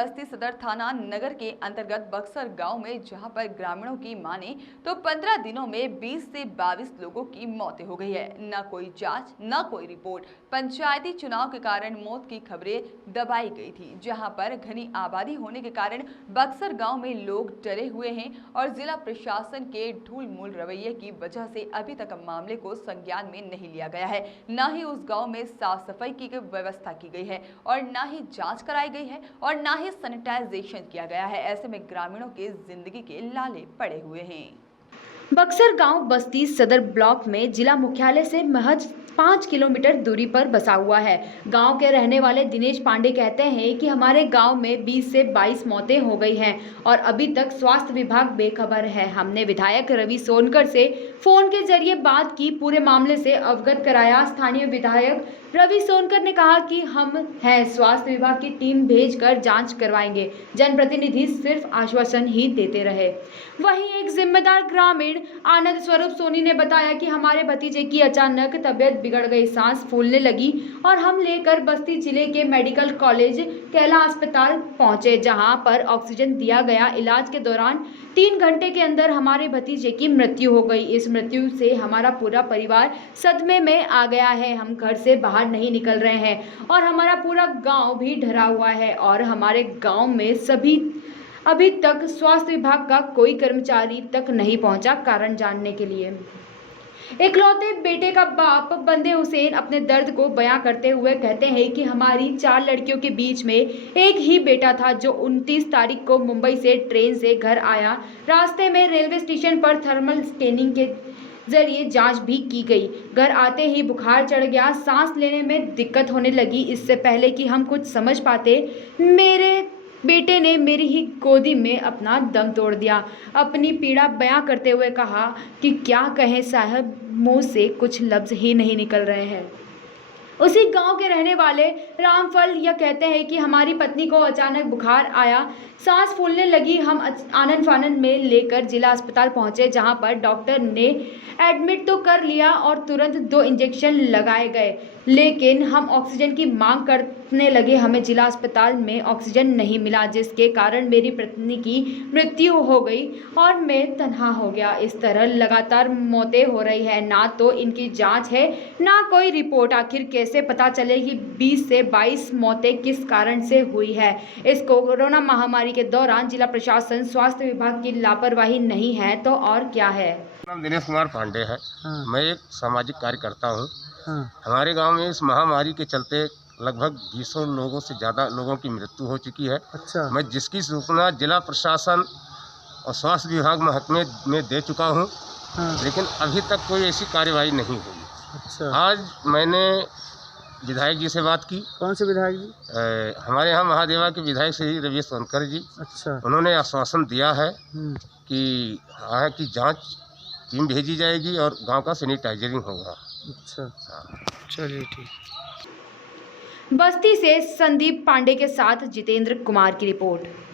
बस्ती सदर थाना नगर के अंतर्गत बक्सर गांव में जहां पर ग्रामीणों की माने तो 15 दिनों में 20 से 22 लोगों की मौतें हो गई है। न कोई जांच न कोई रिपोर्ट। पंचायती चुनाव के कारण मौत की खबरें दबाई गई थी, जहां पर घनी आबादी होने के कारण बक्सर गांव में लोग डरे हुए हैं और जिला प्रशासन के ढूलमूल रवैये की वजह से अभी तक मामले को संज्ञान में नहीं लिया गया है। न ही उस गाँव में साफ सफाई की व्यवस्था की गई है और न ही जांच कराई गई है और ना ही सैनिटाइजेशन किया गया है। ऐसे में ग्रामीणों के जिंदगी के लाले पड़े हुए हैं। बक्सर गांव बस्ती सदर ब्लॉक में जिला मुख्यालय से महज 5 किलोमीटर दूरी पर बसा हुआ है। गांव के रहने वाले दिनेश पांडे कहते हैं कि हमारे गांव में 20 से 22 मौतें हो गई हैं और अभी तक स्वास्थ्य विभाग बेखबर है। हमने विधायक रवि सोनकर से फोन के जरिए बात की, पूरे मामले से अवगत कराया। स्थानीय विधायक रवि सोनकर ने कहा कि हम हैं, स्वास्थ्य विभाग की टीम भेजकर जांच करवाएंगे। जनप्रतिनिधि सिर्फ आश्वासन ही देते रहे। वहीं एक जिम्मेदार ग्रामीण आनंद स्वरूप सोनी ने बताया कि हमारे भतीजे की अचानक तबीयत बिगड़ गई, सांस फूलने लगी और हम लेकर बस्ती जिले के मेडिकल कॉलेज कैला अस्पताल पहुंचे, जहां पर ऑक्सीजन दिया गया। इलाज के दौरान 3 घंटे के अंदर हमारे भतीजे की मृत्यु हो गई। इस मृत्यु से हमारा पूरा परिवार सदमे में आ गया है। हम घर से बाहर नहीं निकल रहे हैं और हमारा पूरा गांव भी डरा हुआ है और हमारे गांव में अभी तक स्वास्थ्य विभाग का कोई कर्मचारी तक नहीं पहुंचा कारण जानने के लिए। इकलौते बेटे का बाप बंदे हुसैन अपने दर्द को बयां करते हुए कहते हैं कि हमारी 4 लड़कियों के बीच में एक ही बेटा था जो 29 तारीख को मुंबई से ट्रेन से घर आया। रास्ते में रेलवे स्टेशन पर थर्मल स्कैनिंग के जरिए जांच भी की गई। घर आते ही बुखार चढ़ गया, सांस लेने में दिक्कत होने लगी। इससे पहले कि हम कुछ समझ पाते, मेरे बेटे ने मेरी ही गोदी में अपना दम तोड़ दिया। अपनी पीड़ा बयां करते हुए कहा कि क्या कहें साहब, मुंह से कुछ लफ्ज ही नहीं निकल रहे हैं। उसी गांव के रहने वाले रामफल यह कहते हैं कि हमारी पत्नी को अचानक बुखार आया, सांस फूलने लगी। हम आनन फानन में लेकर जिला अस्पताल पहुंचे, जहां पर डॉक्टर ने एडमिट तो कर लिया और तुरंत 2 इंजेक्शन लगाए गए, लेकिन हम ऑक्सीजन की मांग करने लगे। हमें जिला अस्पताल में ऑक्सीजन नहीं मिला, जिसके कारण मेरी पत्नी की मृत्यु हो गई और मैं तन्हा हो गया। इस तरह लगातार मौतें हो रही है, ना तो इनकी जांच है ना कोई रिपोर्ट। आखिर कैसे पता चले कि 20 से 22 मौतें किस कारण से हुई है? इस कोरोना महामारी के दौरान जिला प्रशासन, स्वास्थ्य विभाग की लापरवाही नहीं है तो और क्या है? नाम दिनेश कुमार पांडे है। मैं एक सामाजिक कार्यकर्ता हूँ। हाँ। हमारे गांव में इस महामारी के चलते लगभग 20 लोगों से ज़्यादा लोगों की मृत्यु हो चुकी है। अच्छा। मैं जिसकी सूचना जिला प्रशासन और स्वास्थ्य विभाग महकमे में दे चुका हूँ, हाँ। लेकिन अभी तक कोई ऐसी कार्यवाही नहीं हुई। अच्छा। आज मैंने विधायक जी से बात की। कौन से विधायक जी? हमारे यहाँ महादेवा के विधायक श्री रवि सोनकर जी। अच्छा। उन्होंने आश्वासन दिया है कि जाँच टीम भेजी जाएगी और गांव का सैनिटाइजरिंग होगा। अच्छा, चलिए ठीक। बस्ती से संदीप पांडे के साथ जितेंद्र कुमार की रिपोर्ट।